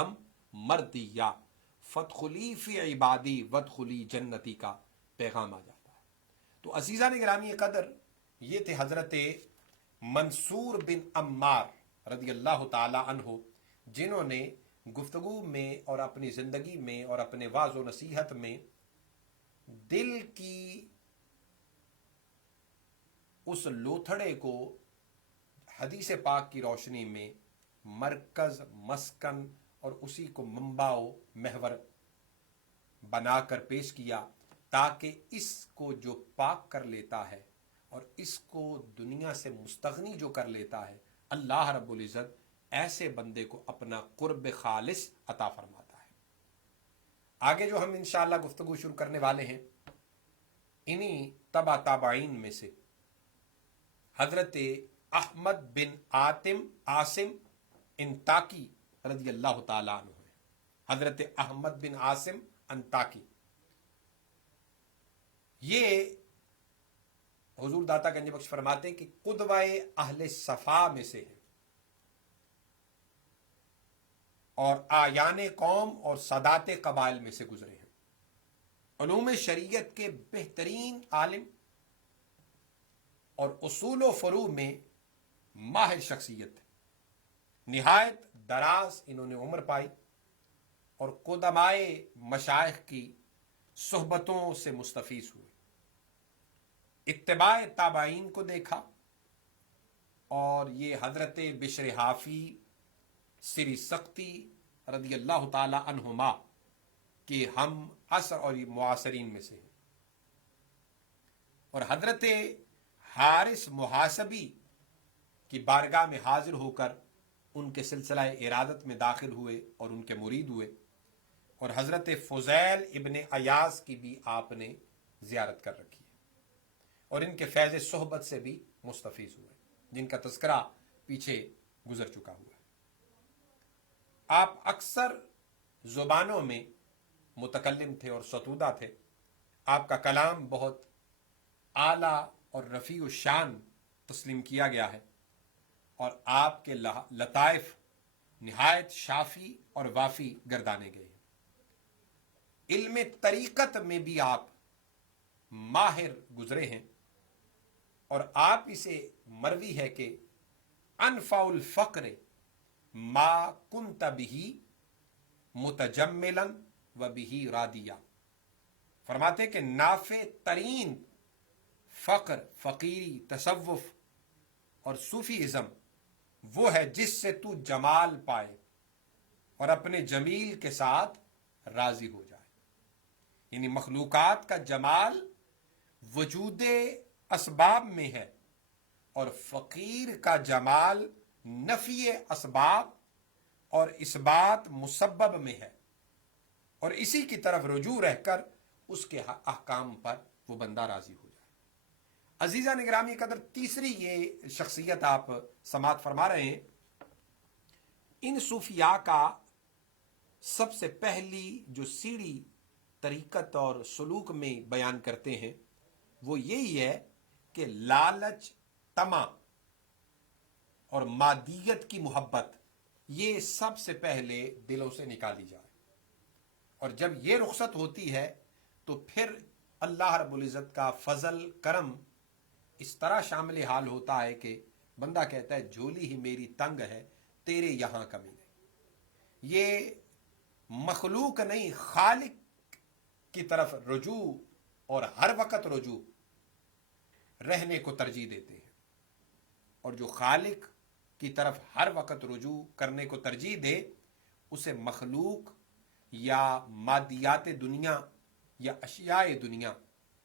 مرضیہ فادخلی فی عبادی وادخلی جنتی کا پیغام آ جاتا ہے۔ تو عزیزان گرامی قدر، یہ تھے حضرت منصور بن عمار رضی اللہ تعالی عنہ، جنہوں نے گفتگو میں اور اپنی زندگی میں اور اپنے واعظ و نصیحت میں دل کی اس لوتھڑے کو حدیث پاک کی روشنی میں مرکز، مسکن اور اسی کو منبع و محور بنا کر پیش کیا، تاکہ اس کو جو پاک کر لیتا ہے اور اس کو دنیا سے مستغنی جو کر لیتا ہے، اللہ رب العزت ایسے بندے کو اپنا قرب خالص عطا فرماتا ہے۔ آگے جو ہم انشاءاللہ گفتگو شروع کرنے والے ہیں، انہی تبع تابعین میں سے حضرت احمد بن عاصم انطاکی رضی اللہ تعالیٰ عنہ ہے۔ حضرت احمد بن عاصم انطاکی، یہ حضور داتا گنج بخش فرماتے ہیں کہ قدوۂ اہل صفا میں سے ہے، اور آیان قوم اور سادات قبائل میں سے گزرے ہیں۔ علوم شریعت کے بہترین عالم اور اصول و فروع میں ماہر شخصیت، نہایت دراز انہوں نے عمر پائی اور قدمائے مشائخ کی صحبتوں سے مستفیض ہوئے، اتباع تابعین کو دیکھا، اور یہ حضرت بشر حافی سری سختی رضی اللہ تعالی عنہما کہ ہم عصر اور معاصرین میں سے ہیں، اور حضرت حارث محاسبی کی بارگاہ میں حاضر ہو کر ان کے سلسلہ ارادت میں داخل ہوئے اور ان کے مرید ہوئے، اور حضرت فضیل ابن ایاز کی بھی آپ نے زیارت کر رکھی ہے، اور ان کے فیض صحبت سے بھی مستفیض ہوئے، جن کا تذکرہ پیچھے گزر چکا ہوا ہے۔ آپ اکثر زبانوں میں متکلم تھے اور ستودہ تھے، آپ کا کلام بہت اعلیٰ اور رفیع الشان تسلیم کیا گیا ہے، اور آپ کے لطائف نہایت شافی اور وافی گردانے گئے ہیں۔ علم طریقت میں بھی آپ ماہر گزرے ہیں، اور آپ اسے مروی ہے کہ انفع الفقر ما کنت بہ متجملا و بہ رادیا، فرماتے کہ نافع ترین فقر، فقیری، تصوف اور صوفی ازم وہ ہے جس سے تو جمال پائے اور اپنے جمیل کے ساتھ راضی ہو جائے۔ یعنی مخلوقات کا جمال وجود اسباب میں ہے، اور فقیر کا جمال نفی اسباب اور اثبات مسبب میں ہے، اور اسی کی طرف رجوع رہ کر اس کے احکام پر وہ بندہ راضی ہو جائے۔ عزیزان گرامی قدر، تیسری یہ شخصیت آپ سماعت فرما رہے ہیں، ان صوفیاء کا سب سے پہلی جو سیڑھی طریقت اور سلوک میں بیان کرتے ہیں وہ یہی ہے کہ لالچ، طمع اور مادیت کی محبت یہ سب سے پہلے دلوں سے نکالی جائے، اور جب یہ رخصت ہوتی ہے تو پھر اللہ رب العزت کا فضل، کرم اس طرح شامل حال ہوتا ہے کہ بندہ کہتا ہے جھولی ہی میری تنگ ہے، تیرے یہاں کمی نہیں۔ یہ مخلوق نہیں، خالق کی طرف رجوع اور ہر وقت رجوع رہنے کو ترجیح دیتے ہیں، اور جو خالق کی طرف ہر وقت رجوع کرنے کو ترجیح دے، اسے مخلوق یا مادیات دنیا یا اشیاء دنیا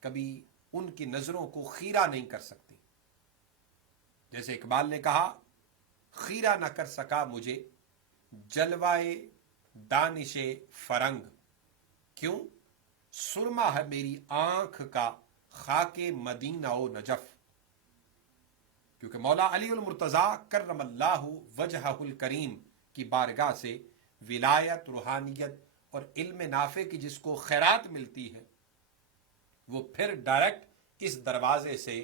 کبھی ان کی نظروں کو خیرہ نہیں کر سکتی۔ جیسے اقبال نے کہا، خیرہ نہ کر سکا مجھے جلوائے دانش فرنگ، کیوں؟ سرما ہے میری آنکھ کا خاک مدینہ و نجف۔ کیونکہ مولا علی المرتضیٰ کرم اللہ وجہہ الکریم کی بارگاہ سے ولایت، روحانیت اور علم نافع کی جس کو خیرات ملتی ہے، وہ پھر ڈائریکٹ اس دروازے سے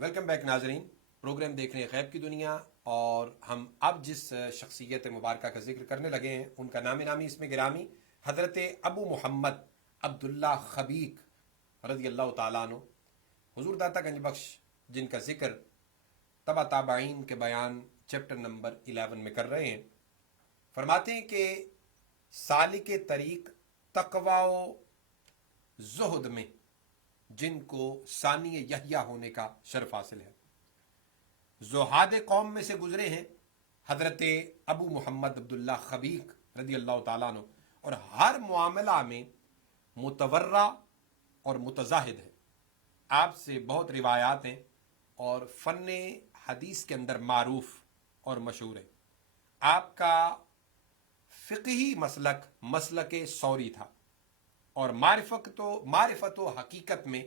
ویلکم بیک ناظرین، پروگرام دیکھ رہے ہیں غیب کی دنیا، اور ہم اب جس شخصیت مبارکہ کا ذکر کرنے لگے ہیں ان کا نام نامی اس میں گرامی حضرت ابو محمد عبداللہ خبیق رضی اللہ تعالیٰ عنہ، حضور داتا گنج بخش، جن کا ذکر تبع تابعین کے بیان چیپٹر نمبر 11 میں کر رہے ہیں، فرماتے ہیں کہ سالک طریق تقوی و زہد میں جن کو ثانی یحییٰ ہونے کا شرف حاصل ہے، زہاد قوم میں سے گزرے ہیں حضرت ابو محمد عبداللہ خبیق رضی اللہ تعالیٰ عنہ، اور ہر معاملہ میں متورع اور متزاہد ہے. آپ سے بہت روایات ہیں اور فن حدیث کے اندر معروف اور مشہور ہے. آپ کا فقہی مسلک مسلک ثوری تھا، اور معرفت و حقیقت میں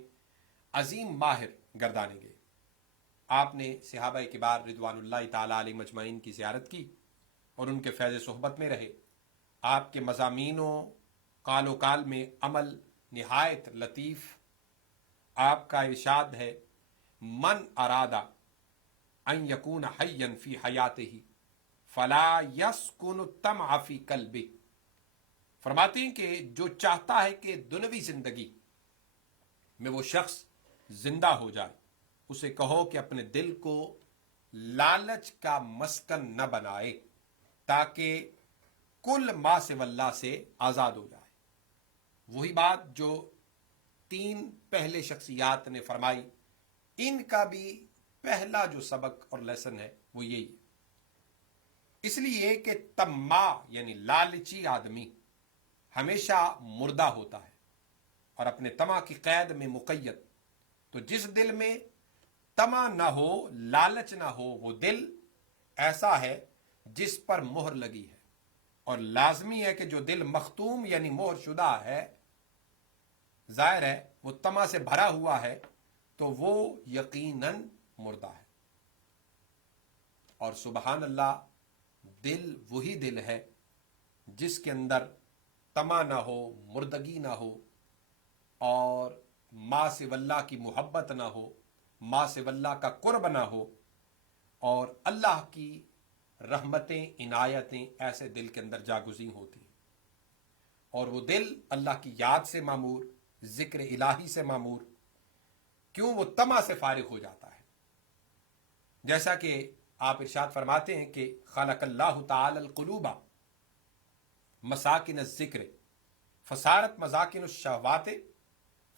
عظیم ماہر گردانے گئے. آپ نے صحابہ کبار رضوان اللہ تعالیٰ علیہ مجمعین کی زیارت کی اور ان کے فیض صحبت میں رہے. آپ کے مضامین و قال و کال میں عمل نہایت لطیف. آپ کا ارشاد ہے، من ارادہ ان یکون حیا فی حیاتہ فلا یسکن الطمع فی قلبہ. فرماتے ہیں کہ جو چاہتا ہے کہ دنیوی زندگی میں وہ شخص زندہ ہو جائے، اسے کہو کہ اپنے دل کو لالچ کا مسکن نہ بنائے تاکہ کل ما سے واللہ سے آزاد ہو جائے. وہی بات جو 3 پہلے شخصیات نے فرمائی، ان کا بھی پہلا جو سبق اور لیسن ہے وہ یہی ہے. اس لیے کہ طماع یعنی لالچی آدمی ہمیشہ مردہ ہوتا ہے اور اپنے طمع کی قید میں مقید. تو جس دل میں طمع نہ ہو، لالچ نہ ہو، وہ دل ایسا ہے جس پر مہر لگی ہے. اور لازمی ہے کہ جو دل مختوم یعنی مہر شدہ ہے، ظاہر ہے وہ طمع سے بھرا ہوا ہے، تو وہ یقیناً مردہ ہے. اور سبحان اللہ، دل وہی دل ہے جس کے اندر طمع نہ ہو، مردگی نہ ہو، اور ما سے واللہ کی محبت نہ ہو، ما سے واللہ کا قرب نہ ہو، اور اللہ کی رحمتیں عنایتیں ایسے دل کے اندر جاگزیں ہوتی ہیں. اور وہ دل اللہ کی یاد سے معمور، ذکر الہی سے معمور، کیوں وہ طمع سے فارغ ہو جاتا ہے. جیسا کہ آپ ارشاد فرماتے ہیں کہ خلق اللہ تعالی القلوب مساکن الذکر فصارت مساکن الشہوات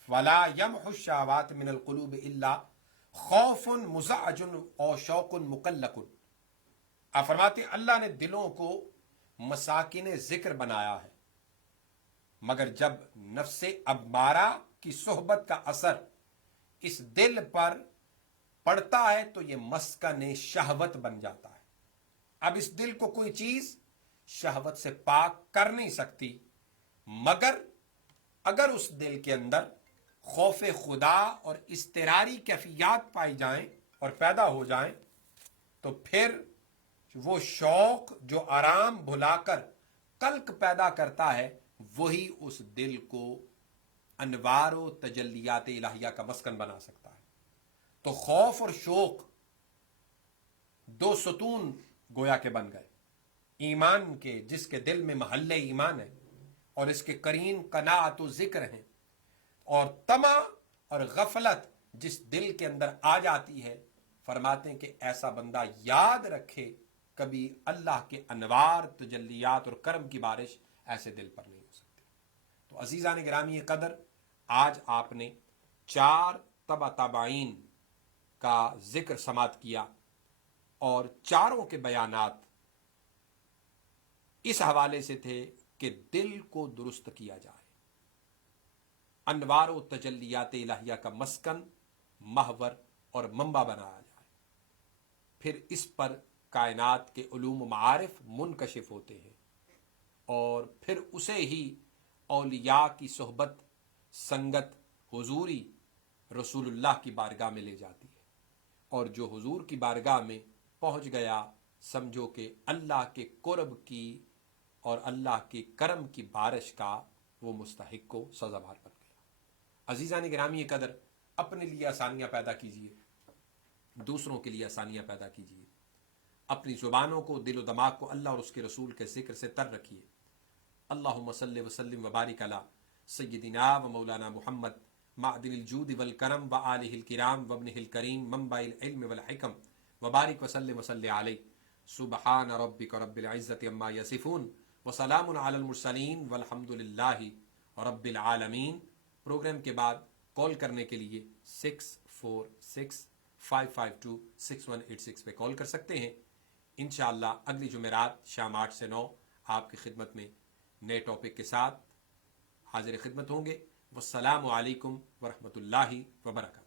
ولا یمحو الشہوات من القلوب الا خوف مزعج اور شوق مقلق. آپ فرماتے ہیں اللہ نے دلوں کو مساکن ذکر بنایا ہے، مگر جب نفس امارہ کی صحبت کا اثر اس دل پر پڑتا ہے تو یہ مسکن شہوت بن جاتا ہے. اب اس دل کو کوئی چیز شہوت سے پاک کر نہیں سکتی، مگر اگر اس دل کے اندر خوف خدا اور اضطراری کیفیات پائی جائیں اور پیدا ہو جائیں، تو پھر وہ شوق جو آرام بھلا کر قلق پیدا کرتا ہے، وہی اس دل کو انوار و تجلیات الہیہ کا مسکن بنا سکتا ہے. تو خوف اور شوق 2 ستون گویا کے بن گئے ایمان کے، جس کے دل میں محل ایمان ہے اور اس کے قرین قناعت و ذکر ہیں، اور طمع اور غفلت جس دل کے اندر آ جاتی ہے. فرماتے ہیں کہ ایسا بندہ یاد رکھے کبھی اللہ کے انوار، تجلیات اور کرم کی بارش ایسے دل پر نہیں ہو سکتی. تو عزیزان گرامی قدر، آج آپ نے 4 تبع تابعین کا ذکر سماعت کیا، اور چاروں کے بیانات اس حوالے سے تھے کہ دل کو درست کیا جائے، انوار و تجلیات الہیہ کا مسکن، محور اور منبع بنایا جائے. پھر اس پر کائنات کے علوم و معارف منکشف ہوتے ہیں، اور پھر اسے ہی اولیاء کی صحبت، سنگت، حضوری رسول اللہ کی بارگاہ میں لے جاتی ہے. اور جو حضور کی بارگاہ میں پہنچ گیا، سمجھو کہ اللہ کے قرب کی اور اللہ کے کرم کی بارش کا وہ مستحق کو سزاوار بن گیا. عزیزان گرامی قدر، اپنے لیے آسانیاں پیدا کیجیے، دوسروں کے لیے آسانیاں پیدا کیجیے. اپنی زبانوں کو، دل و دماغ کو اللہ اور اس کے رسول کے ذکر سے تر رکھیے. اللہم صلی وسلم وبارک علی سیدنا و مولانا محمد معدن الجود والکرم و آلہ الکرام و ابنہ الکریم منبع العلم والحکم وبارک وسلم وصلی علیہ. سبحان ربک رب العزت عما یصفون وسلام علی المرسلین والحمد للہ رب العالمین. پروگرام کے بعد کال کرنے کے لیے 646-552-6186 پہ کال کر سکتے ہیں. انشاءاللہ اگلی جمعرات شام 8 سے 9 آپ کی خدمت میں نئے ٹاپک کے ساتھ حاضر خدمت ہوں گے. والسلام علیکم ورحمۃ اللہ وبرکاتہ.